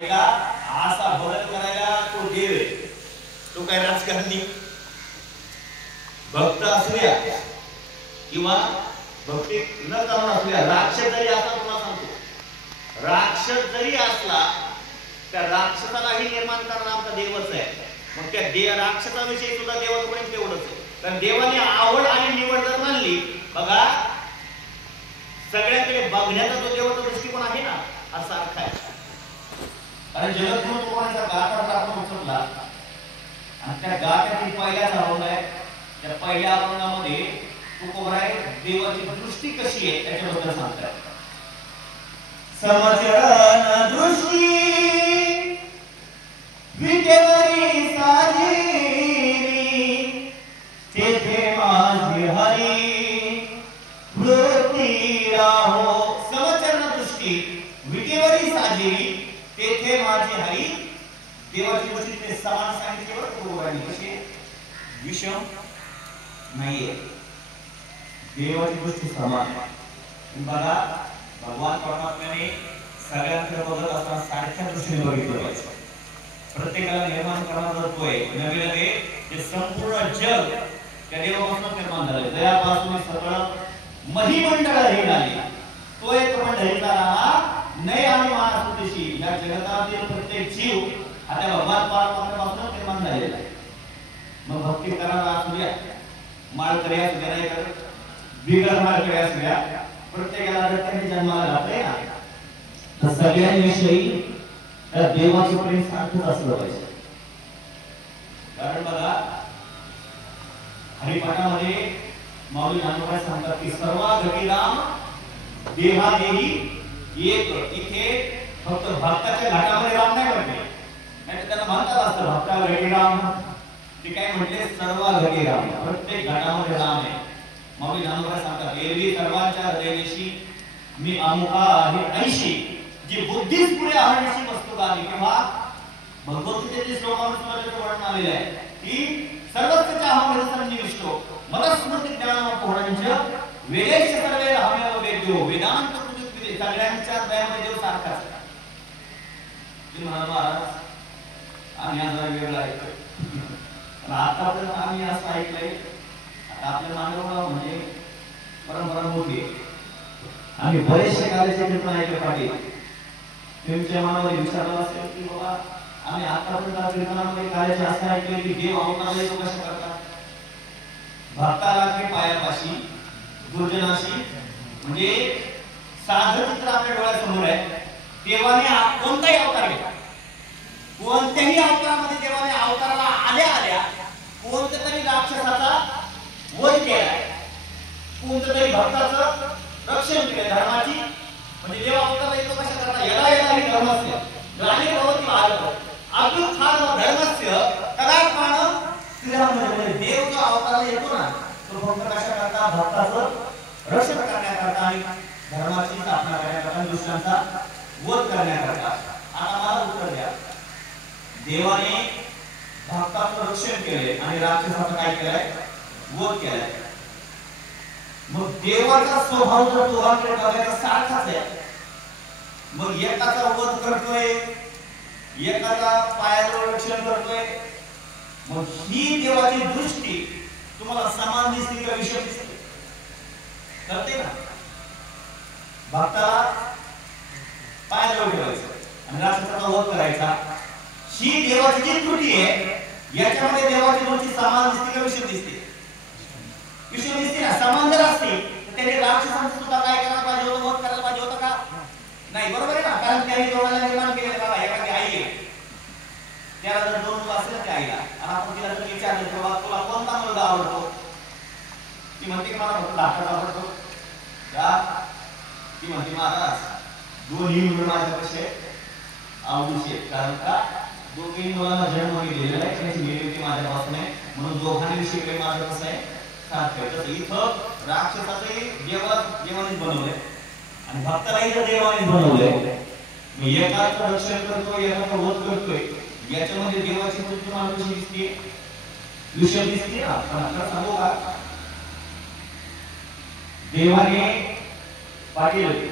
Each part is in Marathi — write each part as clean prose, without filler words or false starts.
का असा बदल करायला तो देव आहे, तो काय राजकारणी भक्त असूया किंवा भक्ती न करणार असूया, राक्षस जरी असला, तुम्हाला सांगतो राक्षस जरी असला त्या राक्षसालाही निर्माण करणारा आमचा देवच आहे. मग त्या राक्षसाविषयी सुद्धा देवाचं प्रेम तेवढंच आहे. कारण देवाने आवड आणि निवड जर मानली, बघा सगळ्यांकडे बघण्याचा जो देवाचा दृष्टिकोन आहे ना, असा अर्थ आहे. कारण जगद्गुरु तुकोबांचा गाथा आपण उचलला आणि त्या गाथ्यातील पहिल्याच अभंग आहे. त्या पहिल्या अभंगामध्ये तुकोबाई देवाची दृष्टी कशी आहे त्याच्याबद्दल सांगतात. समचरण दृष्टी विटेवरी साजिरी, तेथे माझी हरी वृत्ती राहो. समचरण दृष्टी विटेवरी साजिरी, तेथे माझी हरी. देवाची दृष्टी ते समान सांगितले बरं तुकोबांनी. कशी विषम नाहीये, देवाची दृष्टी समान. बघा भगवान परमात्म्याने सगळ्यांकडे बघत असताना सारख्या दृष्टीने बघितलं पाहिजे. प्रत्येकाला निर्माण करणारा तो आहे. नवे नवे जे संपूर्ण जग त्या देवापासून निर्माण झाले. दयापासून सगळं महिमंडळ हे झाले. तो एक मंडळीचा राहा नय आणि मानसुदेशी. या जगतातील प्रत्येक जीव हा त्या भगवान परमात्म्यापासून निर्माण झालेला आहे. मग भक्ती करायला असू द्या, माळकरी असू द्या, नाही तर बिगर माळकरी असू द्या, प्रत्येकाला जर त्यांनी जन्माला घातले ना, तर सगळ्यांविषयी त्या देवाचे प्रेम सारखंच असलं पाहिजे. कारण बघा हरिपाठामध्ये माऊली ज्ञानोबा सांगतात की सर्वाघटी राम देहादेही एक. इथे फक्त भक्ताच्या घाटामध्ये राम नाही म्हटले, नाही त्यांना म्हणतात असतं भक्ताघटी राम. ते काय म्हटले सर्वाघटी राम, प्रत्येक घाटामध्ये राम आहे. माऊली ज्ञानोबा सांगतात एरवी सर्वांच्या हृदयेशी मी अमुका आहे ऐशी, जी बुद्धीच पुढे आहण्याची वस्तू गाली. किंवा भगवद्गीतेच्या श्लोकामध्ये वर्णन आलेलं आहे की सर्वस्वच्या अहम निविष्टो मदस्मृती ज्ञान पोहणांच्या वेदेश सर्वे हमेव वेद्यो. वेदांत कृतीत सगळ्यांच्या हृदयामध्ये देव सारखाच आहे. तुम्ही म्हणाल महाराज आम्ही आज वेगळा ऐकतोय, पण आतापर्यंत आम्ही असं ऐकलंय. आता आपल्या मानवला म्हणजे परंपरा मोठी आहे. आम्ही बरेचसे कार्याचे कीर्तन ऐकले पाटील. तुमच्या मनामध्ये विचारलं असेल की बाबा आम्ही आतापर्यंत कीर्तनामध्ये कार्याचे असं ऐकले की देव अवतारला येतो कशा करतात. भक्ताला की पायापाशी दुर्जनाशी, म्हणजे साधं चित्र आपल्या डोळ्यासमोर आहे. देवाने कोणताही अवतार घेतला, कोणत्याही अवतारामध्ये देवाने अवताराला आल्या आल्या कोणत्या तरी राक्षसाचा वध केलाय, कोणत्या तरी भक्ताचं रक्षण केलं. धर्माची म्हणजे देव अवतारला येतो कशा करता. यदा यदा ही धर्मस्य ग्लानी भवति भारत अभ्युत्थानं धर्मस्य तदात्मानं श्रीराम. देव जो अवताराला येतो ना, तो फक्त कशा करता भक्ताचं रक्षण करण्याकरता आणि धर्माची स्थापना करण्याकरता, दुष्टांचा वध करण्याकरता. आता मला उत्तर द्या, देवाने भक्ताचं रक्षण केले आणि राक्षसाचं काय केलंय, वध केलाय. मग देवाचा स्वभाव जर दोघांकडे बघायचा सारखाच आहे, मग एकाचा वध करतोय, एकाचा पायाजवळ रक्षण करतोय, मग ही देवाची दृष्टी तुम्हाला समान दिसते का विषम दिसते? करते ना. भक्ताला पायाजवळ ठेवायचं आणि राक्षसाचा वध करायचा, ही देवाची जी त्रुटी आहे. याच्यामध्ये देवाची दृष्टी समान दिसते का विषम दिसते? विषम दिसते ना. समान जर असते तर त्याने राक्षसांचं सुद्धा काय करायला पाहिजे होतं, वध करायला पाहिजे होतं का नाही? बरोबर आहे ना. कारण त्यांनी दोघांना निर्माण केलेलं. बघा एखादी आई आहे, त्याला जर दोन मुलं असतील त्या आईला, आणि आपण तिला जर विचारलं बाबा तुला कोणता मुलगा आवडतो, ती म्हणते मला फक्त धाकटा आवडतो का? ती म्हणते महाराज दोन्ही मुलं माझ्यापेक्षा आवडीचे. कारण का दोघी मुलांना जन्म मी दिलेला आहे, त्यांची निर्मिती माझ्यापासून आहे, म्हणून दोघांविषयी काही माझं कसं आहे सारखं आहे. तसं इथं राक्षसाचंही देवानेच बनवलंय आणि भक्तालाही तर देवानेच बनवलंय. मी एकाचं रक्षण करतोय, एकाचा वध करतोय, याच्यामध्ये देवाची दृष्टी मला कशी दिसते, विषम दिसते ना. पण आपल्याला सांगू का, देवाने पाटील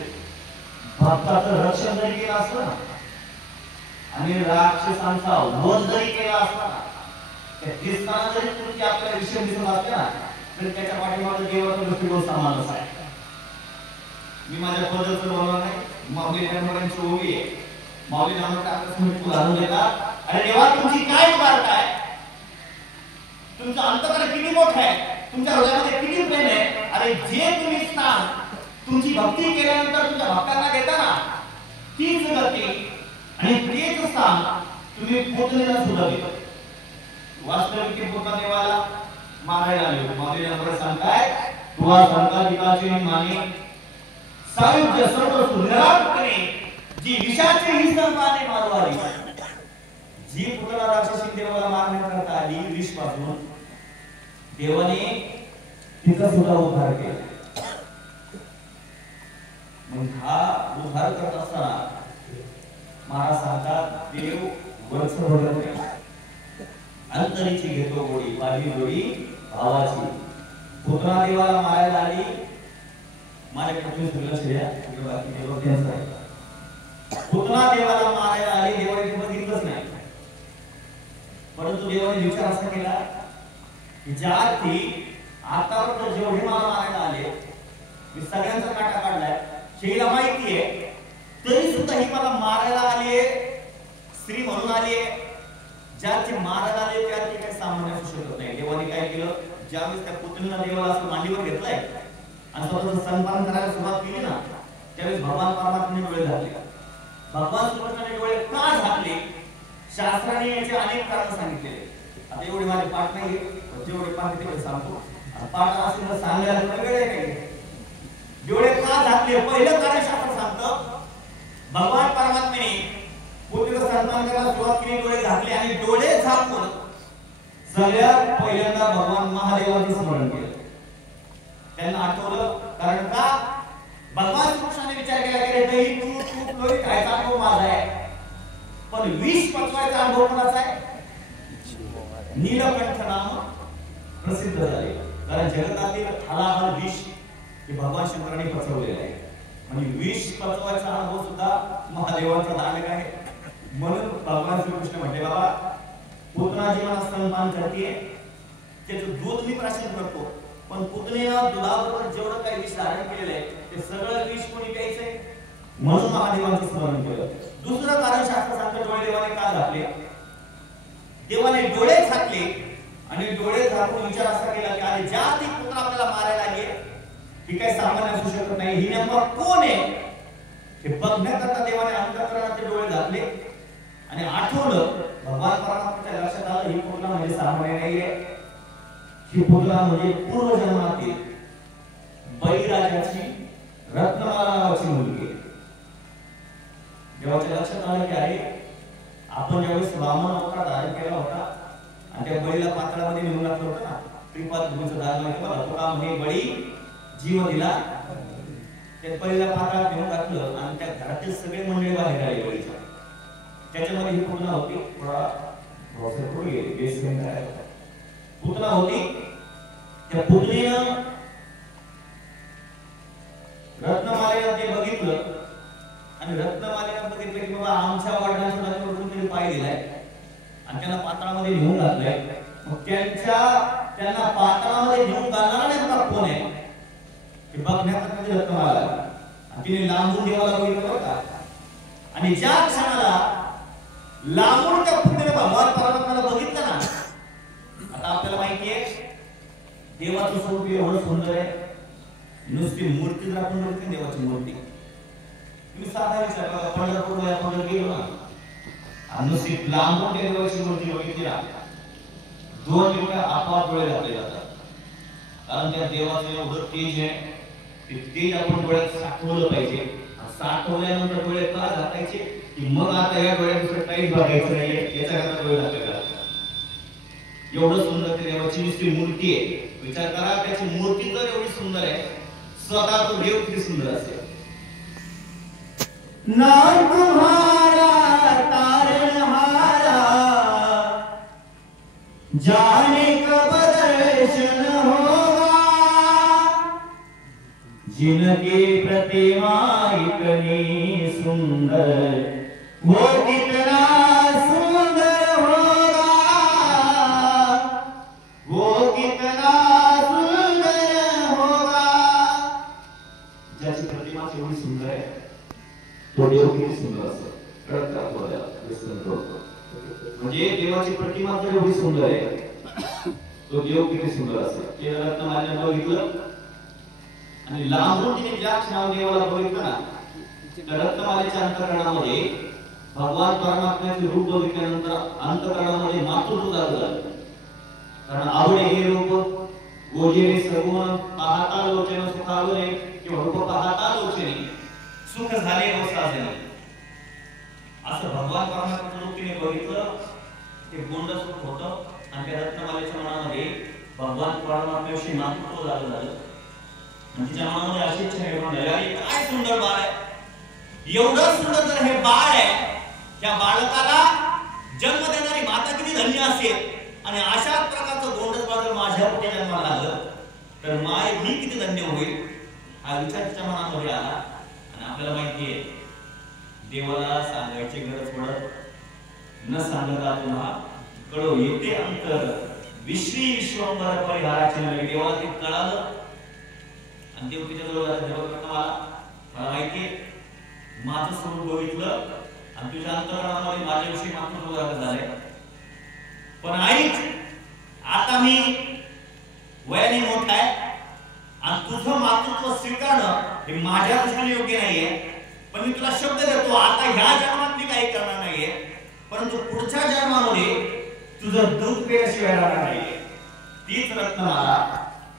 भक्ताचं रक्षण जरी केलं असतं ना, आणि राक्षसांचा वध जरी केला असता त्या दिसताना जरी कृती आपल्याला विषय दिसत असते ना तर त्याच्या पाठीमागे देवाचा दृष्टिकोन समानच आहे. मी माझ्या पद्धतीचं बोलणार नाही. माऊली नामकांची ओवी आहे. माऊली नामकांचं म्हणजे घालून देतात अरे देवा तुमची काय उदारता आहे, तुमचं अंतःकरण किती मोठं आहे, तुमच्या हृदयामध्ये किती प्रेम आहे. अरे जे तुम्ही स्थान तुमची भक्ती केल्यानंतर तुमच्या भक्तांना देता ना तीच गती आणि तेच स्थान तुम्ही पुतणेला सुद्धा देता. वास्तविक पुतना देवाला मारायला आले. माऊली नामकांना सांगताय तुवा संकालिकाची माने सायुज्य सर्व सुंदरात्मने जी विषाचे ही संपाने मारवारी. जी पुतळा राक्षसी देवाला मारण्याकरता आली विष पासून देवाने तिचा सुद्धा उद्धार केला. मग हा उद्धार करत असताना महाराज सांगतात देव वर्ष भरत नाही अंतरीची घेतो गोडी पाहिली जोडी भावाची. पुतळा देवाला मारायला आली. माझ्याकडे तुम्ही सगळं श्रेया बाकी देव त्यांचं आहे. पुतळा देवाला मारायला आली. देवाने बघितलंच नाही. परंतु देवाने विचार असा केला की ज्या अर्थी आतापर्यंत जेवढे मला मारायला आले मी सगळ्यांचा काटा काढलाय शेला माहिती आहे तरी सुद्धा ही मला मारायला आली स्त्री म्हणून आली. ज्याची मारायला आले त्याची काही सामान्य असू शकत नाही. देवाने काय केलं ज्यावेळेस त्या पुतळीला देवाला असं मांडीवर घेतलाय आणि स्वतःचं सन्मान करायला सुरुवात केली ना त्यावेळेस भगवान परमात्म्याने डोळे झाकले. भगवान श्रीकृष्णाने डोळे का झाकले शास्त्राने याचे अनेक कारण सांगितलेले. आता एवढे माझे पाठ नाही जेवढे पाठ तेवढे सांगतो. पाठ असेल तर सांगायला वेगळं आहे काही. डोळे का झाकले पहिलं कारण शास्त्र सांगतं भगवान परमात्म्याने पुतळीचा सन्मान करायला सुरुवात केली. डोळे झाकले आणि डोळे झाकून सगळ्यात पहिल्यांदा भगवान महादेवाचे स्मरण केलं. त्यांना आठवलं कारण का भगवान श्रीकृष्णाने विचार केला की दही दूध तूप लोणी खायचा अनुभव माझा आहे पण विष पचवायचा अनुभव कोणाचा आहे. नीलकंठ नाम प्रसिद्ध झाले कारण जगतातील हलाहल विष हे भगवान शंकराने पचवलेले आहे. म्हणजे विष पचवायचा अनुभव सुद्धा महादेवाचा दानक आहे. म्हणून भगवान श्रीकृष्ण म्हटले बाबा पुतना जी मला स्तनपान करते त्याचं दूध मी प्राशन करतो पण पुतणीनं दुधाबरोबर जेवढं काही विष धारण केलेलं आहे ते सगळं विष कोणी प्यायचंय म्हणून महादेवाचं स्मरण केलं. दुसरं कारण शास्त्र सांगतं डोळे देवाने का झाकले. देवाने डोळे झाकले आणि डोळे झाकून विचार असा केला की अरे ज्या ती पुत्र आपल्याला मारायला आली ही काही सामान्य असू शकत नाही. ही नेमकं कोण आहे हे बघण्याकरता देवाने अंतःकरणाचे डोळे झाकले आणि आठवलं भगवान परमात्म्याच्या लक्षात आलं ही पुतळा म्हणजे सामान्य नाहीये. ही पुतळा म्हणजे पूर्वजन्मातील बळीराजाची रत्नमाला नावाची मुलगी. देवाच्या लक्षात आलं की अरे आपण ज्यावेळेस वामन अवतार धारण केला होता आणि त्या बळीला पात्रामध्ये नेऊन घातलं होतं ना त्रिपाद भूमीचं दान माहिती तुका म्हणे बळी जीव दिला. त्या बळीला पात्रात नेऊन घातलं आणि त्या घरातील सगळे मंडळी बाहेर आले बळीच्या. त्याच्यामध्ये ही पुतळा होती. थोडा पुढे गेली बेसमेंट करायला पुतळा होती. त्या पुतळीनं रत्नमालेला ते बघितलं आणि रत्नमालेला बघितलं की बाबा आमच्या वडिलांच्या नात्यावर कोणतरी पाय दिलाय आणि त्यांना पात्रामध्ये घेऊन घातलंय. मग त्यांना पात्रामध्ये घेऊन घालणारा नेमका कोण आहे ते बघण्यासाठी रत्नमाला आणि तिने लांबून देवाला बघितलं होता आणि ज्या क्षणाला लांबून त्या पुतळीने भगवान परमात्म्याला बघितलं ना आता आपल्याला माहिती आहे देवाचं स्वरूप एवढं सुंदर आहे. नुसती मूर्ती जर आपण बघितली देवाची मूर्ती तुम्ही साधा विचार करा पंढरपूरला आपण गेलो ना नुसती लांबून त्या देवाची मूर्ती बघितली ना 2 मिनिटं आपोआप डोळे घातले जातात. कारण त्या देवाचं एवढं तेज आहे ते तेज आपण डोळ्यात साठवलं पाहिजे. साठवल्यानंतर डोळे का घालायचे की मग आता या डोळ्यात दुसरं काहीच बघायचं नाहीये याच्याकरता डोळे घातले जातात. एवढं सुंदर त्या देवाची नुसती मूर्ती आहे. विचार करा त्याची मूर्ती तर एवढी सुंदर आहे स्वतः तो देव किती सुंदर असेल. नाम तुम्हारा तारनहारा जाने कब दर्शन होगा जिनकी प्रतिमा इतनी सुंदर वो कितना म्हणजे देवाची प्रतिमा तर एवढी सुंदर आहे, तो देव किती सुंदर असेल ते रत्नमालेने बघितलं आणि लांबून तिने ज्या क्षणावर देवाला बघितलं ना, त्या रत्नमालेच्या अंतःकरणामध्ये भगवान परमात्म्याचे रूप बघितल्यानंतर अंतःकरणामध्ये मातृत्व जागलं झालं. कारण आवडे हे रूप गोजेने सगुण पाहता लोचन सुखावले किंवा रूप पाहता लोचने सुख झाले नवसाजने, असं भगवान परमात्म्याचं रूप तिने बघितलं. ते गोंड सुख होतं आणि त्या रत्नमालेच्या मनामध्ये भगवान परमात्म्याविषयी मातृत्व जागलं झालं. तिच्या मनामध्ये अशी इच्छा निर्माण झाली, अरे काय सुंदर बाळ आहे, एवढं सुंदर जर हे बाळ आहे, त्या बाळकाला जन्म देणारी माता किती धन्य असेल, आणि अशा प्रकारचं गोंडस बाळ जर माझ्या पोटी जन्माला आलं तर माय मी किती धन्य होईल, हा विचार तिच्या मनामध्ये आला. आणि आपल्याला माहिती आहे देवाला सांगायची गरज पडत न सांगता पुन्हा कळो येते अंतर विश्वी विश्वंभर परिहाराचे नवे. देवाला ते कळालं आणि देव तिच्या जवळ आला. देव करता मला माहितीये माझं स्वरूप बघितलं आणि तुझ्या अंतःकरणामध्ये माझ्याविषयी मातृत्व जागृत झालंय. पण ऐक, आता मी वयाने मोठा आहे आणि तुझं मातृत्व स्वीकारणं हे माझ्या दृष्टीने योग्य नाहीये. पण मी तुला शब्द देतो, आता ह्या जन्मात मी काही करणार नाहीये, परंतु पुढच्या जन्मामध्ये तुझं दूध पेल्याशिवाय राहणार नाहीये. तीच रत्नमाला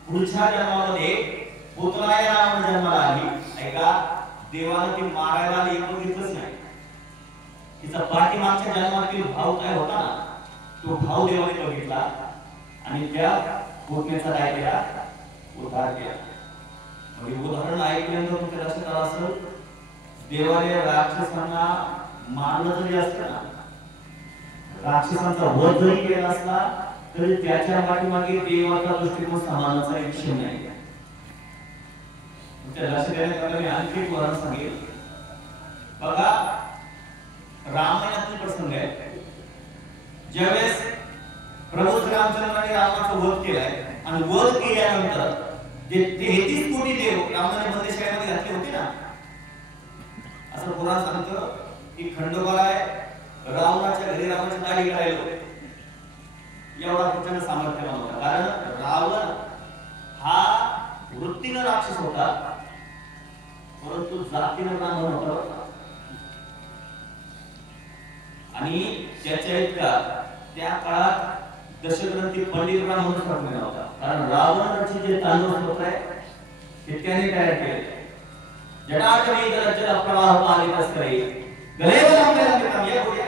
पुढच्या जन्मामध्ये पुतळा या नावाने जन्माला आली. ऐका, देवाला ती मारायला बघितलंच नाही. तिचा पाठीमागच्या जन्मातील भाव काय होता ना, तो भाव देवाने बघितला आणि त्या पुतण्याचा काय केला, उद्धार केला. म्हणजे उदाहरण ऐकल्यानंतर तुमच्या लक्षात आलं असेल, देवाने राक्षसांना मारलं जरी असतं ना, राक्षसांचा वध जरी केला असला तरी त्याच्या पाठीमागे देवाचा दृष्टिकोन समानाचा एक विषय नाही. लक्ष देण्याकरता मी आणखी एक उदाहरण सांगेल. बघा, रामायणातील प्रसंग आहे. ज्यावेळेस प्रभू श्रीरामचंद्राने रामाचा वध केलाय आणि वध केल्यानंतर जे 33 कोटी देव रामाने बंदिशाळेमध्ये घातले होते ना, असं पुराण सांगतं की खंडोबाला रावणाच्या घरी रामाची दाढी करायला होते. एवढा प्रचंड सामर्थ्यवान होता. कारण रावण हा वृत्तीनं राक्षस होता, परंतु जातीनं ब्राह्मण होता. आणि त्याच्या इतका त्या काळात दशग्रंथी पंडित ब्राह्मण ठरलेला होता. कारण रावणाचे जे तांडव होत आहे ते त्याने तयार केले. जटाटवी जल प्रवाह पालित असते गलेला आपल्याला कामयाब होया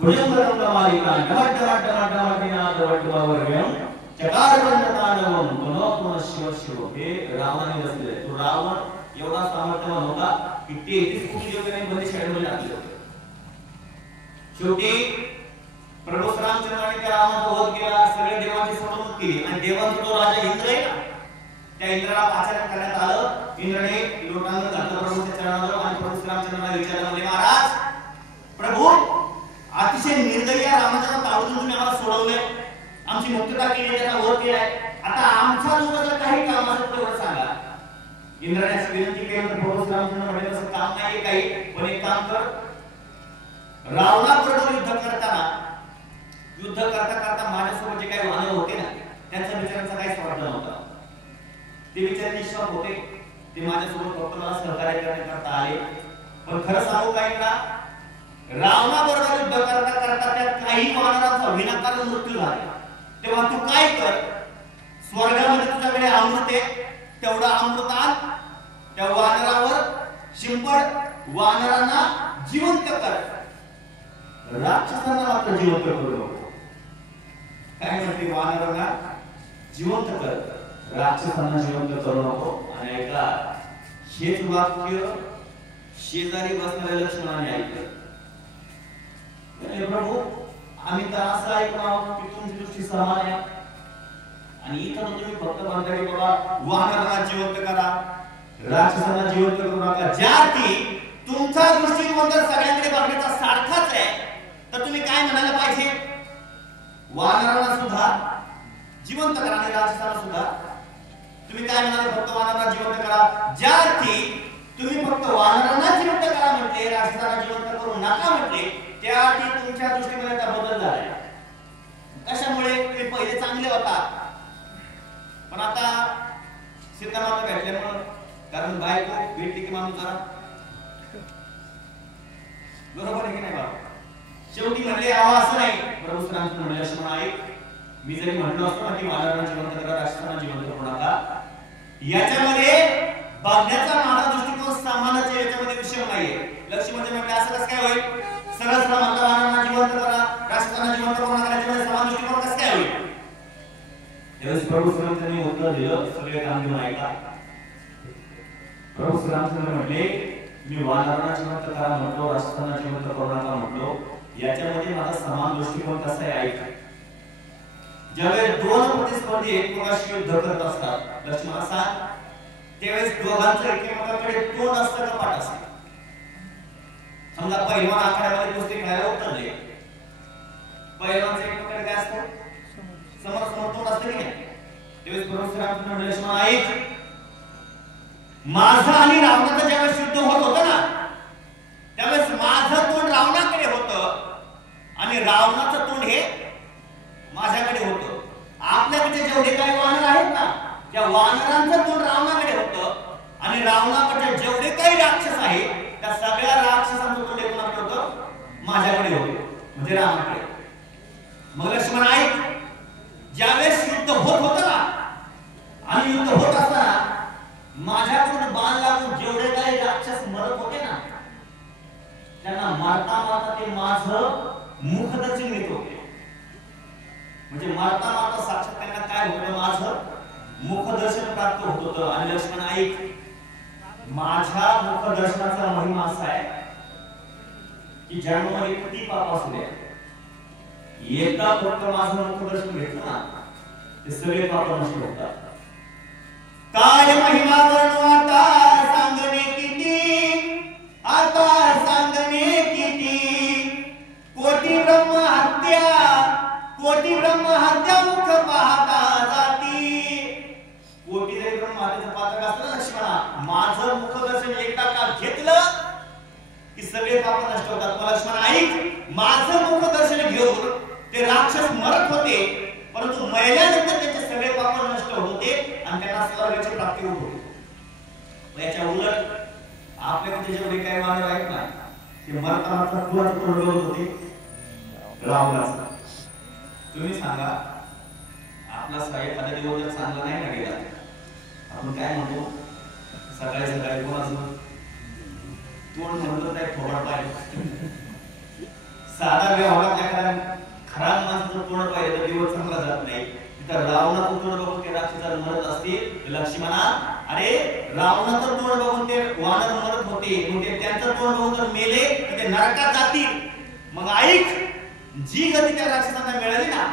भुजंगरंग मालिका डमट डमट डमट डमटिना दवटवावर्यम चकारवंदतानवम पुनः पुनः शिव शिव. हे रावणाने रचले. तो रावण एवढा सामर्थ्यवान होता की 33 कोटी देवाने बंदिशाळेमध्ये टाकले होते. शेवटी प्रभू श्रीरामचंद्राने त्या रावणाचा वध केला, सगळ्या देवांची सोडवणूक केली आणि देवांचा जो राजा इंद्र आहे ना, त्या इंद्राला आचरण करण्यात आलं. इंद्राने लोटांगण घातलं प्रभूच्या चरणावर आणि प्रभू श्रीरामचंद्राला विचारलं, म्हणजे महाराज प्रभू, अतिशय निर्दयी रामाच्या तावडून तुम्ही आम्हाला सोडवलंय, आमची मुक्तता केली, त्याचा वध केलाय, आता आमचा जो जर काही काम असेल तर सांगा. इंद्राने अशी विनंती केली तर प्रभू श्रीरामचंद्र म्हणाले, असं काम नाहीये काही, पण एक काम कर, रावणाबरोबर युद्ध करता करता माझ्यासोबत जे काही वानर होते ना, त्यांच्या विचारांचा काही स्वार्थ नव्हता. ते विचार निष्काम होते, ते माझ्यासोबत फक्त मला सहकार्य करण्याकरता आले. पण खरं सांगू काय ना, रावणाबरोबर युद्ध करता करता त्यात काही वानरांचा विनाकारण मृत्यू झाला. तेव्हा तू काय कर, स्वर्गामध्ये तुझ्याकडे अमृत आहे, तेवढा अमृत आण, त्या वानरावर शिंपड, वानरांना जिवंत कर, राक्षसांना मात्र जिवंत करू नको. काय म्हणते, वानरांना जिवंत कर, राक्षसांना जिवंत करू नको. आणि ऐका, हेच वाक्य शेजारी बसणाऱ्या लक्ष्मणाने ऐकलं. प्रभू, आम्ही तर असं ऐकून आहोत की तुमची दृष्टी समान आहे आणि इथं तुम्ही फक्त म्हणता की बाबा वानरांना जिवंत करा, राक्षसांना जिवंत करू नका. ज्याती तुमचा दृष्टिकोन जर सगळ्यांकडे बघण्याचा सारखाच आहे तर तुम्ही काय म्हणायला पाहिजे, वानरांना सुद्धा जिवंत करा आणि राक्षसांना सुद्धा. तुम्ही काय म्हणाल, फक्त वानरांना जिवंत करा. ज्यार्थी तुम्ही फक्त वानरांना जिवंत करा म्हटले, राक्षसांना जिवंत करू नका म्हटले, त्याआधी तुमच्या दृष्टीमध्ये आता बदल झालाय. कशामुळे? तुम्ही पहिले चांगले होता, पण आता सीतामाता भेटल्यामुळे, कारण बायको भेटली की माणूस जरा बरोबर आहे की नाही बाबा? शेवटी म्हणले असं नाही. प्रभू श्रीरामचंद्र म्हणले लक्ष्मण ऐक, मी जरी म्हटलो असतो ना की वानरांना जिवंत करा, राक्षसांना जिवंत करू नका, याच्यामध्ये बघण्याचा माझा दृष्टिकोन समानच आहे, याच्यामध्ये विषय नाहीये. लक्ष्मण म्हणजे असं कसं काय होईल? सरळ सरळ म्हणता वानरांना जिवंत करा, राक्षसांना जिवंत करू नका, याच्यामध्ये समान दृष्टिकोन कसं काय होईल? त्यावेळेस प्रभू श्रीरामचंद्रांनी उत्तर दिलं, सगळे काम घेऊन ऐका. प्रभू श्रीरामचंद्र म्हटले, मी वानरांना जिवंत करा म्हटलो, राक्षसांना जिवंत करू नका म्हटलो, याच्यामध्ये माझा समान दृष्टिकोन कसा आहे ऐका. ज्यावेळेस दोन प्रतिस्पर्धी एकमेकांशी युद्ध करत असतात, लक्ष्मण सांग, त्यावेळेस दोघांचं एकमेकांकडे तोंड असतं का पाठ असतं? समजा पहिलवान आखाड्यामध्ये कुस्ती खेळायला उतरले, पहिलवानचं एकमेकांकडे काय असतं? समोर समोर तोंड असतं की नाही? त्यावेळेस प्रभू श्रीरामचंद्र म्हणाले, लक्ष्मण ऐक, माझं आणि रावणाचं ज्यावेळेस युद्ध होत होतं ना, त्यावेळेस माझं तोंड रावणाकडे होतं आणि रावणाचं तोंड हे माझ्याकडे होतं. आपल्याकडे जेवढे काही वानर आहेत ना, त्या वानरांचं तोंड रावणाकडे होतं आणि रावणाकडे जेवढे काही राक्षस आहेत, त्या सगळ्या राक्षसांचं तोंड कोणाकडे होतं? माझ्याकडे होतं, म्हणजे रावणाकडे. मग लक्ष्मण ऐक, ज्यावेळेस युद्ध होत होतं ना, आणि युद्ध होत असताना माझ्याकडून बाण लागून जेवढे काही राक्षस मरत होते ना, त्यांना मारता मारता ते माझं मुखदर्शन येत होते. म्हणजे मारता मारता साक्षात त्यांना काय होतं? माझं मुखदर्शन प्राप्त होत होतं. आणि लक्ष्मण ऐक, माझ्या मुखदर्शनाचा महिमा असा आहे की जन्मामध्ये किती पाप असू द्या, एकदा फक्त माझं मुखदर्शन घेतलं ना, ते सगळे पाप नष्ट होतात. काय महिमा वर्णू आता सांगणे किती, आता सांगणे किती, कोटी ब्रह्म हत्या मुख पाहता जाती. कोटी जरी ब्रह्म हत्याचं पातक असलं लक्ष्मणा, माझं मुखदर्शन एकदा का घेतलं की सगळे पाप नष्ट होतात. लक्ष्मण ऐक, माझं मुखदर्शन घेऊन ते राक्षस मरत होते, परंतु मरल्यानंतर त्यांचे सगळे पाप नष्ट होत होते आणि त्यांना स्वर्गाची प्राप्ती होत होती. याच्या उलट आपल्याकडे जेवढे काही वानर आहेत ना, ते मरताना कुणाचं तोंड बघत होते? रावणाचं. तुम्ही सांगा, आपला एखादा दिवस जर चांगला नाही ना गेला, आपण काय म्हणतो? सकाळी सकाळी कोणाचं तोंड म्हणतो काय थोबड पाहिजे. साधा व्यवहारात एखाद्या खराब माणसाचं तोंड पाहिजे तर दिवस चांगला जात नाही. तर रावणाचं तोंड बघून ते राक्षस मरत असतील, लक्ष्मणा अरे रावणाचं तोंड बघून ते वानर मरत होते, म्हणजे त्यांचं तोंड बघून जर मेले तर ते नरकात जातील. मग ऐक, जी गती त्या राक्षसांना मिळाली ना,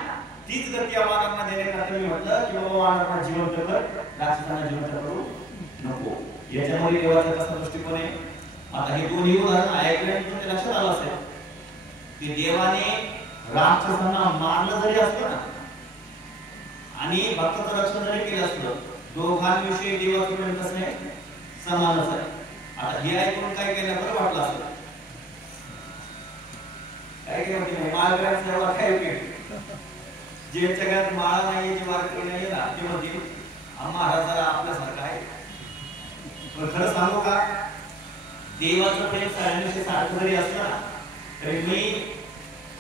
तीच गती या वानरांना देण्याकरता मी म्हटलं की बाबा वानरांना जिवंत कर, राक्षसांना जिवंत करू नको. याच्यामध्ये देवाचा कसा दृष्टिकोन आहे? आता हे दोन्ही उदाहरण ऐकल्यानंतर तुमच्या लक्षात आलं असेल की देवाने राक्षसांना मारलं जरी असतं ना आणि भक्ताचं रक्षण जरी केलं असतं, दोघांविषयी देवाचं प्रेम कसं आहे? समानच आहे. आता हे ऐकून काय केलं बरं वाटलं असतं? काय केलं म्हणजे माळकऱ्यांचं एवढा काय केलं? जे जगात माळा नाही, जे वारकरी नाही ना, ते म्हणतील महाराज जरा आपल्यासारखा आहे. पण खरं सांगू का, देवाचं प्रेम सगळ्यांविषयी सारखं जरी असलं ना, तरी मी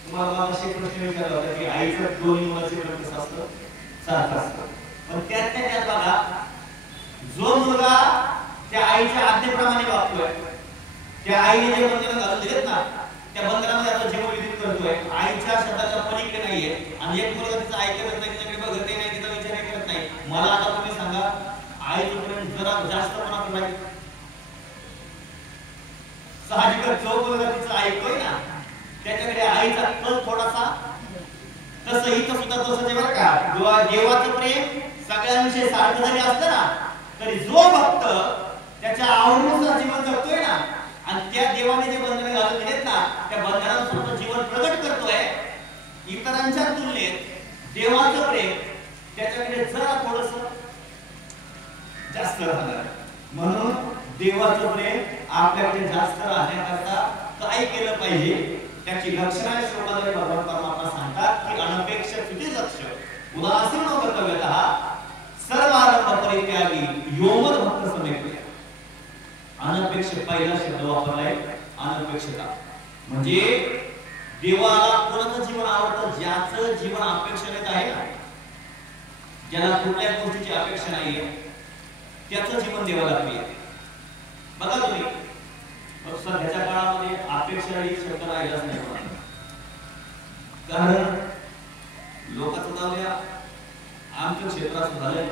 तुम्हाला असे प्रश्न विचारला होता की आईचं दोन्ही मुलाचे प्रेम कसं असतं? सारखं असतं. पण त्यात बघा, जो मुलगा त्या आईच्या आज्ञेप्रमाणे वागतोय, त्या आईने जे बंधन घालून दिलेत ना, त्या बंधनामध्ये आता जीवविधी करतोय, आईच्या शब्दाच्या पलीकडे नाहीये. आणि एक मुलगा तिचं ऐकत नाही, तिच्याकडे बघत नाही, तिचा विचार करत नाही. मला आता तुम्ही सांगा, आईचं प्रेम जरा जास्त कोणाकडे नाही? साहजिकच जो मुलगा तिचं ऐकतोय ना, त्याच्याकडे आईचा कल थोडासा, तसं इथं सुद्धा तसंच आहे बरं का. देवाचं प्रेम सगळ्यांविषयी सारखं जरी असलं ना, तरी जो भक्त त्याच्या आवडीनुसार जीवन जगतोय ना, आणि त्या देवाने जे बंधने घालून दिलेत ना, त्या बंधनांसोबत जीवन प्रगट करतोय, इतरांच्या तुलनेत देवाचं प्रेम त्याच्याकडे जरा थोडंसं जास्त राहणार. म्हणून देवाचं प्रेम आपल्याकडे जास्त राहण्याकरता काय केलं पाहिजे त्याची लक्षणे श्लोकाद्वारे भगवान परमात्मा सांगतात की अनपेक्षित तुझे लक्ष उदासीन कर्तव्यतः सर्वारंभ परित्यागी योमद भक्त समेत. अनपेक्षित पहिला शब्द वापरलाय अनपेक्षिता म्हणजे देवाला कोणाचं जीवन आवडतं ज्याचं जीवन अपेक्षित आहे ना, ज्याला कुठल्या गोष्टीची अपेक्षा नाहीये त्याचं जीवन देवाला प्रिय. बघा तुम्ही सध्याच्या काळामध्ये अपेक्षा ही शब्द राहिलाच नाही, कारण लोकांचं जाऊ द्या आमच्या क्षेत्रात झालंय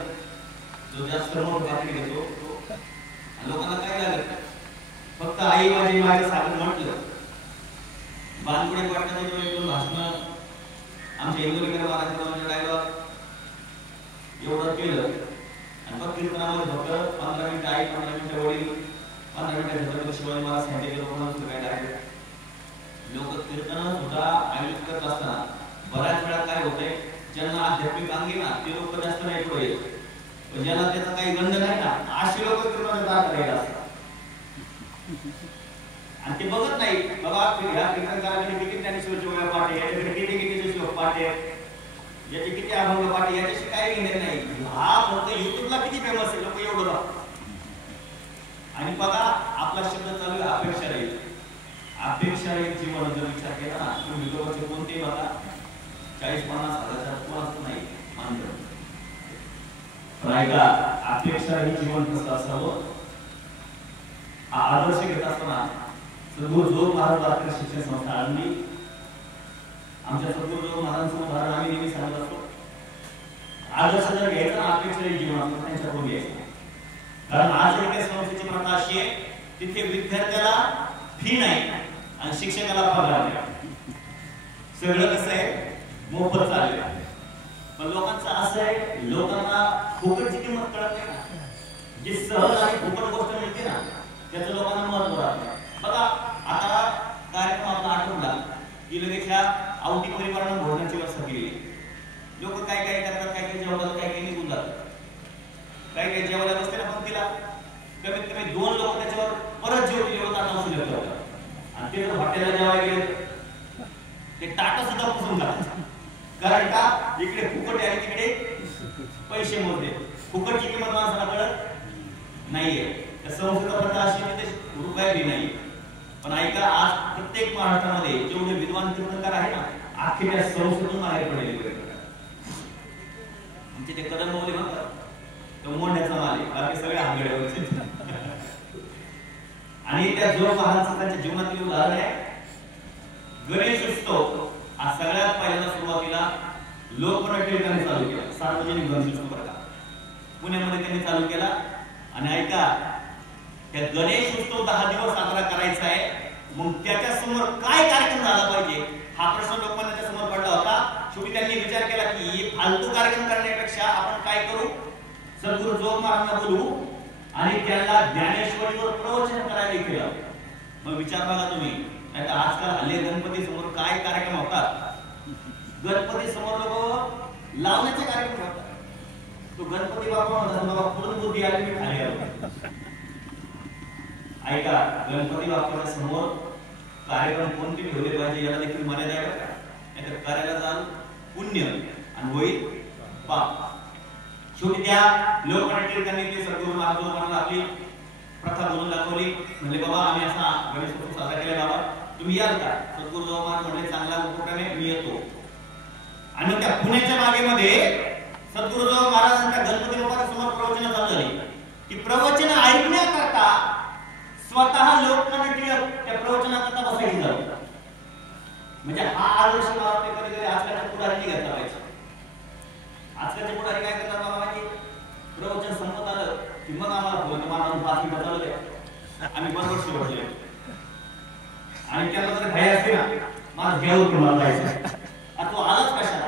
जो जास्त मोठा घेतो लोकांना काय लागत फक्त आई माझी माझ्या सागर म्हटलं बांधपुढे वाटण्याचं जो एक भाषण आमच्या इंदोरीकर महाराजांच्या डायलॉग एवढं केलं आणि मग कीर्तनामध्ये फक्त 15 मिनिटं आई 15 मिनिटं वडील 15 मिनिटं शिवाय मला सांगितलं लोकांना काय डायरेक्ट लोक कीर्तन सुद्धा आयोजित करत असताना बऱ्याच वेळा काय होतंय ज्यांना आध्यात्मिक अंगी ना ते लोक जास्त नाही पुढे येत, पण ज्यांना त्याचा काही गंध नाही ना असे लोक कीर्तनाचा करायला असतात आणि ते बघत नाही बाबा ह्या कीर्तनकाराकडे किती ज्ञानेश्वरचे वेळा पाठ आहे, याच्याकडे किती श्लोक पाठ आहे, याचे किती अभंग पाठ आहे, याच्याशी काही घेणे नाही. हा फक्त युट्यूबला किती फेमस आहे लोक एवढं बघतात. आणि बघा आपला शब्द चालू आहे अपेक्षा राहील. अपेक्षा राहील जीवन जर विचार केला ना तुम्ही लोकांचे कोणते बघा 40-50 हजाराच्या कोणाच नाही मानलं रायगा अपेक्षा राहील जीवन कसं असावं हा आदर्श घेत असताना सद्गुरू महाराज शिक्षण संस्था आणली. आमच्या सद्गुरू महाराजांचं उदाहरण आम्ही नेहमी सांगत असतो. आदर्श जर घ्यायचा अपेक्षा जीवन त्यांच्याकडून घ्यायचं, कारण आज एका संस्थेची प्रथा अशी आहे तिथे विद्यार्थ्याला फी नाही आणि शिक्षकाला पगार नाही. सगळं कसं आहे मोफत चाललेलं आहे. पण लोकांचं असं आहे लोकांना फुकटची किंमत कळत नाही ना. जी सहज आणि फुकट गोष्ट मिळते ना त्याचं लोकांना महत्व राहत नाही. बघा आता कार्यक्रम आपला आठवला की लगेच ह्या आवटी परिवारानं भोजनाची व्यवस्था केली. लोक काय काय करतात, काय काय जेवतात, काय काय निघून जातात, काय काय जेवायला बसते ना पंक्तीला कमीत कमी 2 लोक त्याच्यावर परत जेवतील एवढं ताट वसूल करतात. आणि ते जर हॉटेलला जेवायला गेले ते ताट सुद्धा पुसून जातात, कारण का इकडे फुकट आहे तिकडे पैसे मोजले. फुकटची किंमत माणसाला कळत नाहीये. त्या संस्थेचा प्रथा अशी तिथे रुपया बी नाही. पण ऐका आज प्रत्येक महाराष्ट्रामध्ये जेवढे विद्वान कीर्तनकार आहे ना अख्खे त्या संस्थेतून बाहेर पडलेले आमचे ते कदम मोले म्हणतात तो मोंढ्याचा माल आहे, बाकी सगळे आंगड्यावरचे. आणि त्या जो महाराजांचं त्यांच्या जीवनातील उदाहरण आहे गणेश उत्सव. आज सगळ्यात पहिल्यांदा सुरुवातीला लोकमत टिळकांनी चालू केला, सार्वजनिक गणेश उत्सव पुण्यामध्ये त्यांनी चालू केला. आणि ऐका त्या गणेश उत्सव 10 दिवस साजरा करायचा आहे, मग त्याच्या समोर काय कार्यक्रम झाला पाहिजे हा प्रश्न लोकांच्या समोर पडला होता. शेवटी त्यांनी विचार केला की हे फालतू कार्यक्रम करण्यापेक्षा आपण काय करू, सद्गुरू जोग महाराजांना बोलू आणि त्यांना ज्ञानेश्वरीवर प्रवचन करायला केलं. मग विचार बघा तुम्ही, नाही तर आजकाल हल्ली गणपती समोर काय कार्यक्रम होतात. गणपती समोर लोक लावण्याचे कार्यक्रम होतात. तो गणपती बाप्पा म्हणतात पूर्ण बुद्धी आली मी खाली आलो. ऐका गणपती बाप्पाच्या समोर कार्यक्रम कोणते ठेवले पाहिजे याला देखील मर्यादा आहे का. नाहीतर करायला जाल पुण्य आणि होईल पाप. शेवटी त्या लोकमत टिळकांनी ते सद्गुरू महाराजांना आपली प्रथा बोलून दाखवली. म्हणजे बाबा आम्ही असा गणेश उत्सव साजरा केला, बाबा तुम्ही याल का. सद्गुरू महाराज म्हणले चांगला उपक्रम मी येतो. आणि त्या पुण्याच्या मागेमध्ये सद्गुरू महाराजांच्या गणपती बाप्पाच्या समोर प्रवचन चालू झाली की प्रवचन ऐकण्याकरता स्वतः लोकमत टिळक त्या प्रवचनाकरता बसायची जाऊ. म्हणजे हा आदर्श मला कधी आजकालच्या पुढाऱ्यांनी घेतला पाहिजे. आजकालचे पुढारी काय करतात मला माहिती, प्रवचन संपत आलं की मग आम्हाला बोलतो महाराज 5 मिनिटं चालू द्या आम्ही बरोबर शेवटले. आणि त्याला जर भय असते ना माझं घेऊन तुम्हाला जायचं तो आलाच कशाला.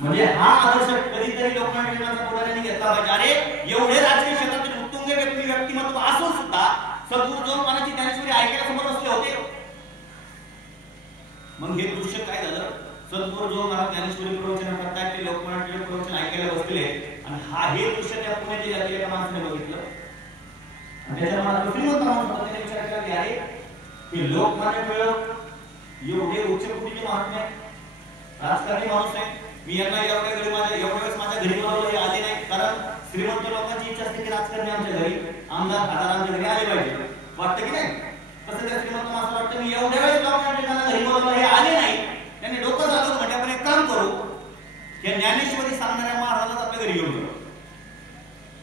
म्हणजे हा आदर्श कधीतरी लोकमत टिळकांचा पुढाऱ्यांनी घेतला पाहिजे. अरे एवढे राजकीय क्षेत्रातील उत्तुंग व्यक्तिमत्व असून सुद्धा सद्गुरू जोग महाराजांची ज्ञानेश्वरी ऐकायला समोर बसले होते. मग हे दृश्य काय झालं, सद्गुरू जोग महाराज ज्ञानेश्वरी प्रवचन करतात ते लोकमत टिळक प्रवचन ऐकायला बसले आणि हे दृश्य त्या पुणे जिल्ह्यातील एका माणसाने बघितलं. आणि त्याच्या मनात श्रीमंत माणूस होता. त्याने विचार केला की अरे हे लोकमान्य टिळक एवढे उच्च कोटीचे महात्मे राजकारणी माणूस आहे, मी यांना एवढ्या वेळेस माझ्या घरी बोलावलं हे आले नाही. कारण श्रीमंत लोकांची इच्छा असते की राजकारणी आमच्या घरी, आमदार खासदार आमच्या घरी आले पाहिजे, वाटतं की नाही? तसं त्या श्रीमंत माणसाला वाटतं मी एवढ्या वेळेस लोकांना घरी बोलावलं हे आले नाही, त्यांनी डोकं चालवलं म्हणजे आपण एक काम करू, या ज्ञानेश्वरी सांगणाऱ्या महाराजाला आपल्या घरी घेऊन गेलो.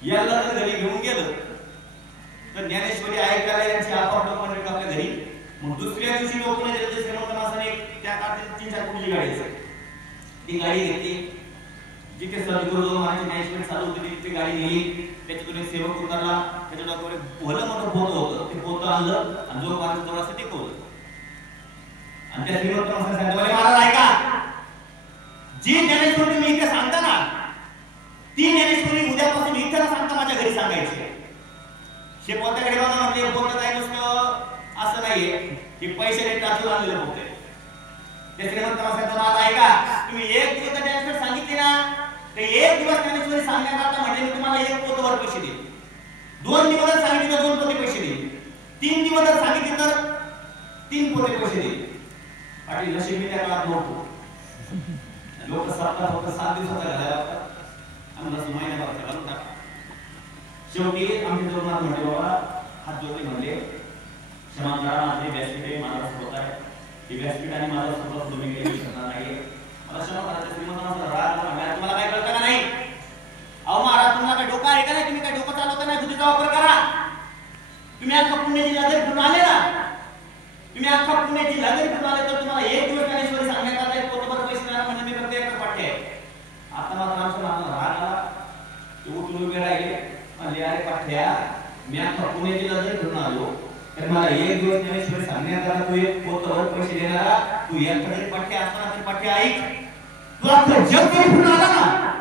याला जर घरी घेऊन गेलं तर ज्ञानेश्वरी ऐकायला यांची आपापलं मंडळ आपल्या घरी. मग दुसऱ्या दिवशी लोकांना गेले श्रीमंत माणसाने त्या काळात 3-4 कोटीची गाडी असेल, ती गाडी घेतली, जिथे सद्गुरू महाराज ज्ञानेश्वरी चालू होती ती गाडी नेली. त्याच्यातून एक सेवक उतरला, त्याच्या डोक्यावर भलं मोठं पोतं होतं, ते पोतं आणलं आणि जो महाराज जवळ असं टेकवलं. आणि त्या श्रीमंत माणसाने सांगितलं महाराज ऐका, जी ज्ञानेश्वरी तुम्ही इथे सांगता ना ती ज्ञानेश्वरी उद्यापासून इथे सांगता माझ्या घरी सांगायची. हे पोत्याकडे बघा म्हणजे पोतं काय नुसतं असं नाहीये की पैशाने टाचून आणलेलं पोतं. ते श्रीमंत माणसाने मला ऐका, तुम्ही एक दिवस ज्ञानेश्वरी सांगितली ना तर एक दिवस ज्ञानेश्वरी सांगण्याकरता म्हणजे मी तुम्हाला एक पोतवर पैसे देईन, 2 दिवस सांगितले तर 2 पोते पैसे देईन, 3 दिवस सांगितले तर 3 पोते पैसे देईन. पाटील नशीब मी त्या काळात नव्हतो. लोक सप्ताह फक्त 7 दिवसाचा घालायला होता, आम्हाला महिन्याभर घालून टाका. शेवटी आमचे दोन मात्र म्हटले बाबा हात जोडले म्हणले क्षमा करा, माझे व्यासपीठ माझा स्वतः आहे, ते व्यासपीठ आणि माझा स्वतः तुम्ही काही शकणार नाहीये, मला क्षमा करा. श्रीमंतांचा राग आला, तुम्हाला काय कळतं का नाही? अहो महाराज तुम्हाला काय डोकं आहे का नाही? तुम्ही काय डोकं चालवता नाही, बुद्धीचा वापर करा. तुम्ही अख्खा पुण्याची नगर फिरून आले ना, तुम्ही अख्खा पुण्याची नगर फिरून आले तर तुम्हाला एक दिवस ज्ञानेश्वरी सांगण्याकरता एक पोतभर पैसे देणार म्हणजे मी फक्त एकच पाठ्य आहे. आता मात्र आमच्या मागं राग आला, ते उठून उभे राहिले म्हणजे अरे पाठ्या मी अख्खा पुण्याची नगर फिरून आलो तर मला एक दिवस ज्ञानेश्वरी सांगण्याकरता तू एक पोतभर पैसे देणारा, तू एकटा जरी पाठ्य असताना तरी पाठ्य ऐक, तू अख्खं जग जरी फिरून आला ना,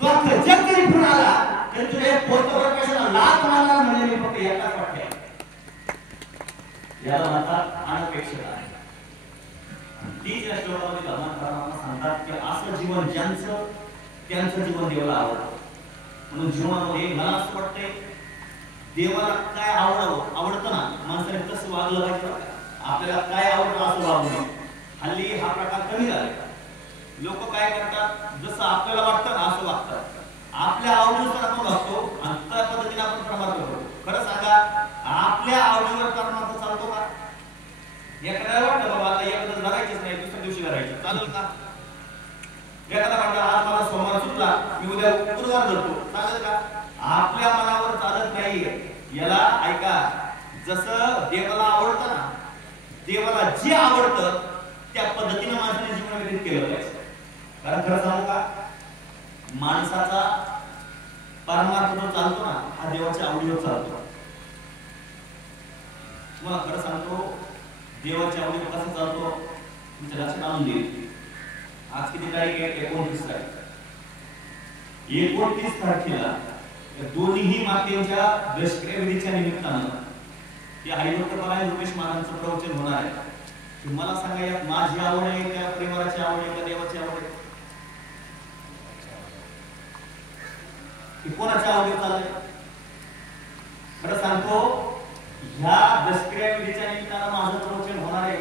तू अख्खं जग जरी फिरून आला तरी तुला एक पोतभर पैशाला लाख मारणार म्हणजे मी फक्त एकटाच पाठ्य आहे. याला म्हणतात अनपेक्षित आहे. तीच या श्लोकामध्ये धर्मांतरांना सांगतात की असं जीवन ज्यांचं त्यांचं जीवन देवाला आवडतं. म्हणून जीवनामध्ये मला असं वाटतंय देवाला काय आवडतं ना माणसाने तसं वागलं पाहिजे. आपल्याला काय आवडतं असं वागू नये. हल्ली हा प्रकार कमी झाला. लोक काय करतात जसं आपल्याला वाटतं ना असं वागतात. आपल्या आवडीनुसार आपण वागतो आणि त्या पद्धतीने आपण परमार्थ करतो. खरं सांगा आपल्या आवडीवर परमार्थ चालतो का? एखाद्याला वाटतं बाबा आता एखादं धरायचंच नाही, दुसऱ्या दिवशी धरायचं चालेल का? एखादा म्हणतो आज मला सोमवार सुटला मी उद्या गुरुवार धरतो चालेल का? आपल्या मनावर चालत नाही. याला ऐका, जसं देवाला आवडतं ना, देवाला जे आवडतं त्या पद्धतीने माणसाने जीवन व्यतीत केलं पाहिजे. कारण खरं सांगू का, माणसाचा परमार्थ जो चालतो ना हा देवाच्या आवडीवर चालतो. तुम्हाला खरं सांगतो देवाच्या आवडीवर कसं चालतो तुमच्या लक्षात आणून देईल. आज किती तारीख आहे? 29 तारीख. 29 तारखेला दोन्ही मातेच्या दशक्रियाविधीच्या निमित्तानं ते हरिभक्तपरायण रुपेश महाराजांचं प्रवचन होणार आहे. तुम्हाला सांगा यात माझी आवड आहे त्या परिवाराची आवड आहे का देवाची आवड आहे? की कोणाच्या आवडीवर चाललंय? खरं सांगतो ह्या दशक्रियाविधीच्या निमित्तानं माझं प्रवचन होणार आहे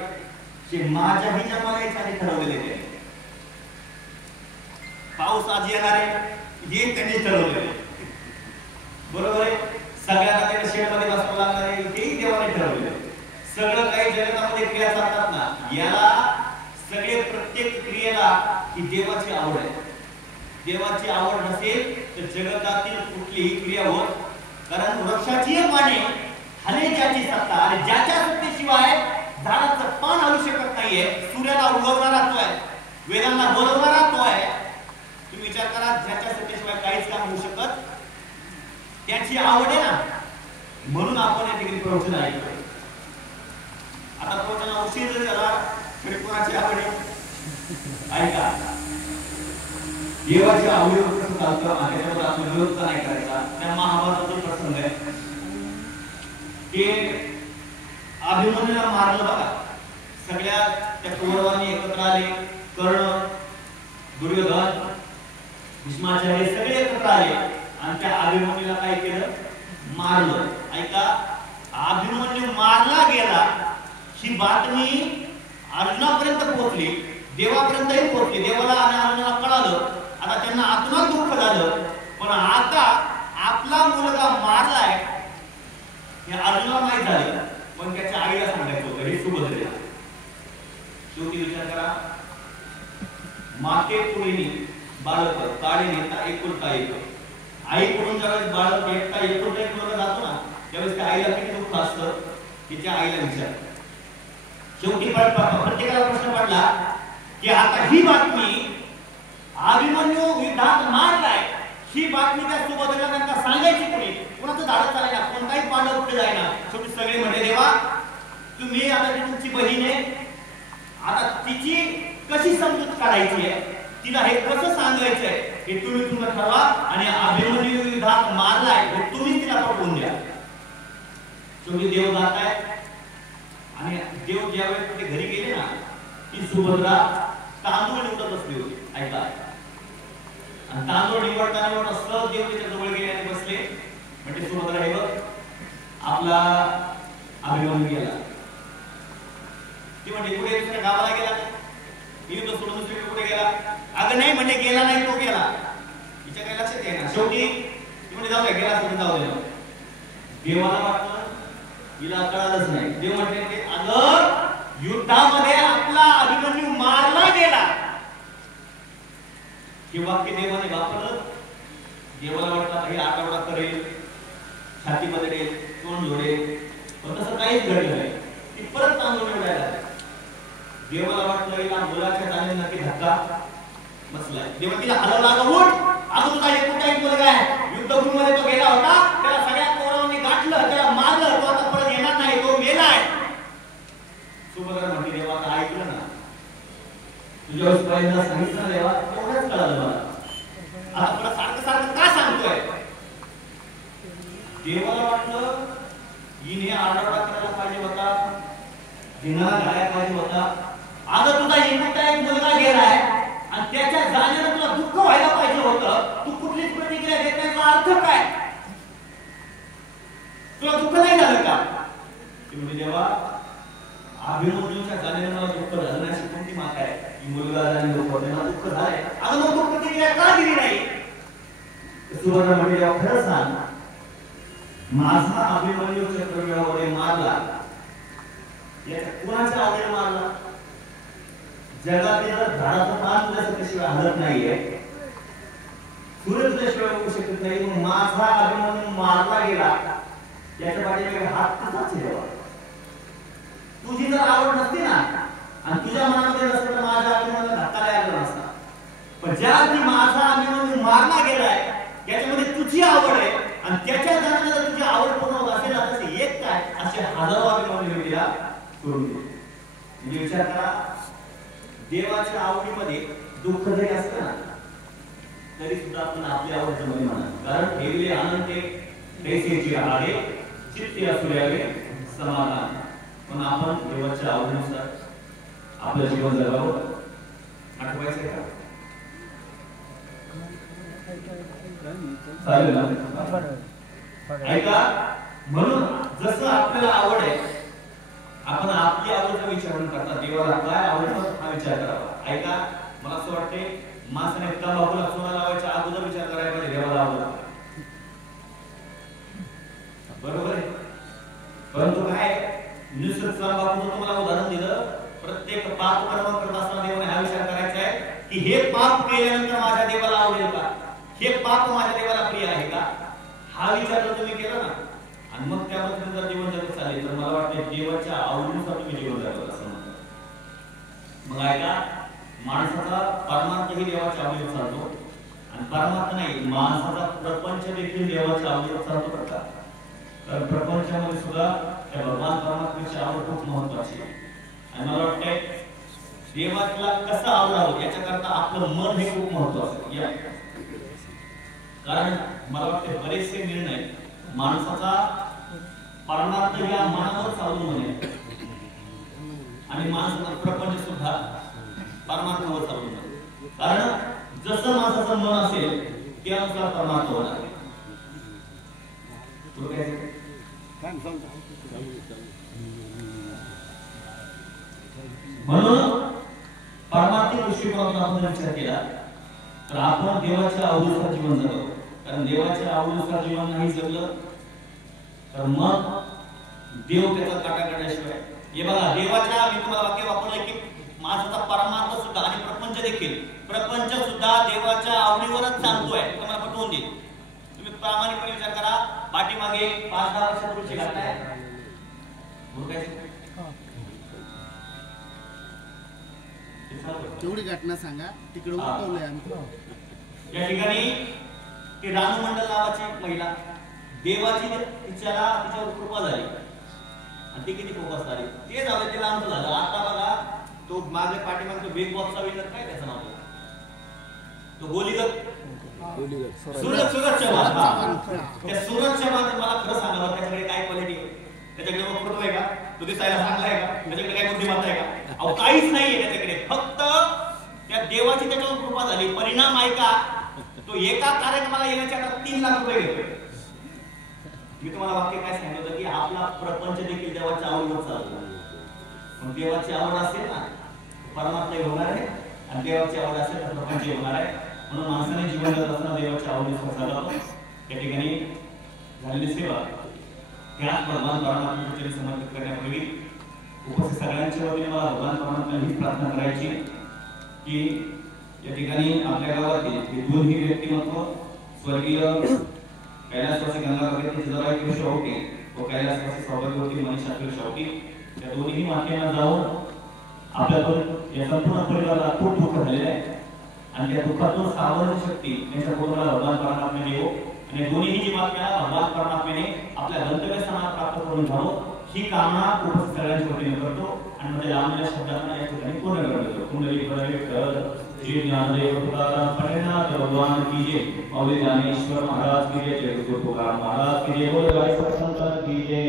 की माझ्याही जन्माला याच्याने ठरवलेले आहे. पाऊस आज येणार आहे हे त्यांनी ठरवलेले, बरोबर आहे. सगळ्यांना त्या शेडमध्ये बसावं लागणार आहे हेही देवाने ठरवलेले. सगळं काही जगतामध्ये क्रिया चालतात ना, याला सगळे प्रत्येक क्रियेला ही देवाची आवड आहे. देवाची आवड नसेल तर जगतातील कुठलीही क्रिया होत. कारण वृक्षाची पाने हले ज्याची सत्ता आणि ज्याच्या सत्तेशिवाय झाडाचं पान हलू शकत नाहीये. सूर्याला उगवणारा तो आहे, वेदांना बोलवणारा तो आहे. तुम्ही विचार करा, ज्याच्या सत्तेशिवाय काहीच काम होऊ शकत त्याची आवड आहे ना, म्हणून आपण या ठिकाणी प्रवचन ऐकतोय. आता प्रवचना उशीर जरी झाला तरी कोणाची आवड आहे? ऐका, देवाच्या आवडीवर कसं चालतं आणि त्याच्यावर आपण विरोध नाही करायचा. त्या महाभारताचा प्रसंग आहे की अभिमन्यूला मारलं बघा. सगळ्या त्या कौरवांनी एकत्र आले, कर्ण, दुर्योधन, भीष्माचार्य सगळे एकत्र आले आणि त्या अभिमन्यूला काय केलं? मारलं. ऐका, अभिमन्यू मारला गेला ही बातमी अर्जुनापर्यंत पोहोचली, देवापर्यंतही पोहोचली. देवाला आणि अर्जुनाला कळालं. आता त्यांना आत्मात दुःख झालं, पण आता आपला मुलगा मारलाय हे अर्जुनाला माहित झालं, पण त्याच्या आईला सांगायचं होतं हे सुभद्रेला. शेवटी विचार करा, माते पुढीनी बाळक काढे नेता एकुलता एक. आईकडून ज्यावेळेस बाळक एकटा एकुलता एक मुलगा जातो ना, त्यावेळेस त्या आईला किती दुःख असतं तिच्या आईला विचार. शेवटी प्रत्येकाला प्रश्न पडला की आता ही बातमी अभिमन्यू युद्धात मारलाय, ही बातमी त्या सुभद्रेला त्यांना सांगायची कोणी? कोणाचं धाडस चालायला, कोणताही पांडव पुढे जायना. शेवटी सगळे म्हणजे देवा तुम्ही आता तुमची बहीण आहे, आता तिची कशी समजूत काढायची आहे, तिला हे कसं सांगायचंय हे तुम्ही ठरवा. आणि अभिमन्यू युद्धात मारलाय हे तुम्ही तिला पटवून द्या. शेवटी देव जात आहे आणि देव ज्यावेळेस ते घरी गेले ना, ती सुभद्रा तांदूळ निवडत बसली होती. ऐका, आणि तांदूळ निवडताना असं देव त्याच्या जवळ गेले आणि बसले. म्हणजे सुभद्रा हे बघ आपला अभिमन्यू गेला. ती म्हणजे पुढे दुसऱ्या गावाला गेला, युद्ध सोडून दुसरीकडे कुठे गेला? अगं नाही म्हणजे गेला नाही, तो गेला. तिच्या काही लक्षात येईना. शेवटी ती म्हणजे जाऊ द्या, गेला असेल जाऊ द्या. देवाला वाटलं हिला कळालंच नाही. देव म्हटले अगं युद्धामध्ये आपला अभिमन्यू मारला गेला. हे वाक्य देवाने वापरलं. देवाला वाटलं हे आठवडा करेल, छाती बदलेल, तोंड जोडेल, पण तसं काहीच घडलं नाही. ती परत तांदूळ निवडायला. देवाला वाटलं हिला मुलाच्या जाण्याने नक्की धक्का बसलाय. देवा तिला हलवला, अगं उठ, अगं तुझा एक मुलगा आहे, युद्धभूमीमध्ये तो गेला होता, त्याला सगळ्या पोरांनी गाठलं, त्याला मारलं, तो आता परत येणार नाही, तो मेलाय. सुभद्रा म्हणते देवा आता ऐकलं ना, तुझ्या पहिल्यांदा सांगितलं देवा, तेवढंच कळालं मला, आता परत सारखं सारखं का सांगतोय? देवाला वाटलं हिने आरडाओरडा करायला पाहिजे होता, धिंगाणा घालायला पाहिजे होता. अगं तुझा एक मुलगा गेलाय आणि त्याच्या जाण्याने तुला दुःख व्हायला पाहिजे होतं, तू कुठलीच प्रतिक्रिया देत नाही, याचा अर्थ काय? तुला दुःख नाही झालं का? म्हणजे देवा अभिमन्यूच्या जाण्याने मला दुःख झालं नाही अशी कोणती माता आहे की मुलगा जाणे दुःख होते, मला दुःख झालंय, अगं मग तू प्रतिक्रिया का दिली नाही? सुभद्रा म्हणजे देवा खरं सांग, माझा अभिमन्यू चक्रव्यूहामध्ये मारला याच्या कुणाच्या आवडीने मारला? जगातील झाडाचं पान तुझ्याशिवाय हलत नाहीये, सूर्य तुझ्याशिवाय होऊ शकत नाही, मग माझा अभिमन्यू मारला गेला याच्या पाठीमागे हात तुझाच ठेवा. तुझी जर आवड नसती ना आणि तुझ्या मनामध्ये नसतं तर माझ्या अभिमन्यूला धक्का लागला नसता. पण ज्या की माझा अभिमन्यू मारला गेलाय याच्यामध्ये तुझी आवड आहे आणि त्याच्या जाण्याने जर तुझी आवड पूर्ण होत असेल ना, तसे एक काय असे हजारो अभिमन्यू तिला करून दिले. म्हणजे विचार करा, देवाच्या आवडीमध्ये दुःख जरी असतं ना तरी सुद्धा आपण आपल्या आवडीचं मध्ये म्हणा, कारण ठेवले आनंद पैसेची आले चित्ते असुल्यावे समाधान. पण आपण देवाच्या आवडीनुसार आपलं जीवन जगावं. आठवायचं का? चालेल ना? ऐका, म्हणून जसं आपल्याला आवड आहे आपण आपली आवडीचा विचार करता देवाला काय आवडतं हा विचार करावा. ऐका, मला असं वाटते माणसाने तंबाखूला चुना लावायच्या अगोदर विचार करायला पाहिजे देवाला आवडतं, बरोबर आहे? परंतु काय नुसतं तंबाखूचं तुम्हाला उदाहरण दिलं, प्रत्येक पाप कर्म करत असताना देवाने हा विचार करायचा आहे की हे पाप केल्यानंतर माझ्या देवाला आवडेल का, हे पाप माझ्या देवाला प्रिय आहे का? हा विचार जर तुम्ही केला ना आणि मग त्यामध्ये जर जीवन जगत चालेल तर मला वाटतं देवाच्या आवडीनुसार तुम्ही जीवन जगावं असं म्हणतात. मग ऐका, माणसाचा परमार्थही देवाच्या आवडीवर चालतो आणि परमार्थ नाही, माणसाचा प्रपंच देखील देवाच्या आवडीवर चालतो बरं का. तर प्रपंचामध्ये सुद्धा त्या भगवान परमात्म्याची आवड खूप महत्वाची आहे. आणि मला वाटतंय देवाला कसं आवडावं याच्याकरता आपलं मन हे खूप महत्वाचं आहे. कारण मला वाटतं बरेचसे निर्णय माणसाचा परमार्थ या मनावर अवलंबून आहे आणि माणसाचा प्रपंच सुद्धा परमार्थावर अवलंबून आहे. कारण जसं माणसाचं मन असेल त्यानुसार परमार्थ होणार. म्हणून परमार्थिक दृष्टिकोनातून आपण विचार केला तर आपण देवाच्या आवडीनुसार जीवन जगावं. कारण देवाच्या आवडीनुसार जीवन नाही जगलं तर मग देव त्याचा काटा काढल्याशिवाय. हे बघा, देवाच्या, मी तुम्हाला वाक्य वापरलंय की माणसाचा परमार्थ सुद्धा आणि प्रपंच सुद्धा देवाच्या आवडीवरच चालतोय. तुम्हाला पटवून देईल. तुम्ही प्रामाणिकपणे विचार करा. पाठीमागे 5-10 वर्षापूर्वीची घटना आहे. तेवढी घटना सांगा. तिकडे उठवलंय आम्ही. या ठिकाणी ती रानू मंडल नावाची महिला, देवाची तिच्यावर कृपा झाली आणि ती किती फोकस झाली ते झालं, तिला आमचं झालं. आता बघा, तो माझ्या पाठीमागचा बिग बॉसचा विनर काय त्याचं नाव, तो गोलीगत सूरज चव्हाण. त्या सूरज चव्हाण मला खरं सांगा, त्याच्याकडे काय क्वालिटी आहे? त्याच्याकडे वक्तृत्व आहे का? तो दिसायला चांगला आहे का? त्याच्याकडे काय बुद्धिमत्ता आहे का? अहो, काहीच नाहीये त्याच्याकडे. फक्त त्या देवाची त्याच्यावर कृपा झाली. परिणाम आहे का? तो एका कार्यक्रमाला येण्याच्या 3 लाख रुपये घेतो. मी तुम्हाला वाक्य काय सांगितलं की आपला प्रपंच देखील देवाच्या आवडीवर चालतो. पण देवाची आवड असेल ना, परमात्मा होणार आहे, आणि देवाची आवड असेल तर प्रपंच होणार आहे. म्हणून माणसाने जीवन जगत असताना देवाच्या आवडीनुसार चालावं. या ठिकाणी झालेली सेवा त्याच भगवान परमात्म्याच्या समर्पित करण्यापूर्वी उपस्थित सगळ्यांच्या वतीने मला भगवान परमात्म्याला हीच प्रार्थना करायची की या ठिकाणी आपल्या गावातील हे दोन्ही व्यक्तिमत्व, स्वर्गीय कैलासवासी गंगाधर जिजाबाई शेवटी व कैलासवासी सौभाग्यवती मनीषा शेवटी या दोन्ही मातेला जाऊन आपल्यातून या संपूर्ण परिवाराला खूप दुःख झालेलं आहे. आणि त्या दुःखातून सावरण्याची शक्ती त्यांच्या पोटाला भगवान परमात्म्याने देवो. आणि दोन्ही जी मातेला भगवान परमात्म्याने आपल्या गंतव्यस्थानात प्राप्त करून घ्यावं ही कामना उपस्थित सगळ्यांच्या वतीने करतो. आणि मध्ये लांबलेल्या शब्दांना या ठिकाणी पूर्ण करतो. कुंडली श्री ज्ञानदेव तुकाराम पंडितनाथ भगवान की जय. मौली ज्ञानेश्वर महाराज की जय. जय गुरु तुकाराम महाराज की जय. बोलो भाई सत्संग की जय.